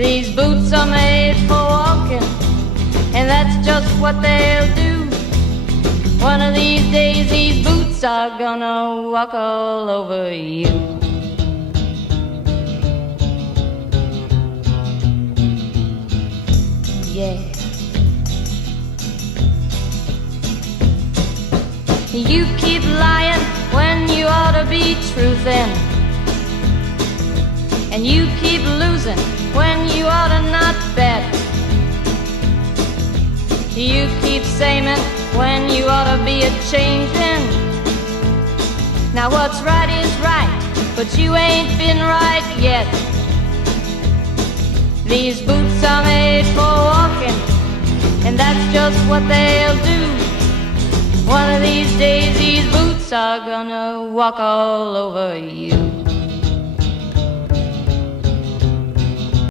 These boots are made for walking, and that's just what they'll do. One of these days these boots are gonna walk all over you. Yeah. You keep lying when you ought to be truthin', and you keep losing when you ought to not bet. You keep saying when you ought to be a-changin'. Now what's right is right, but you ain't been right yet. These boots are made for walking, and that's just what they'll do. One of these days these boots are gonna walk all over you.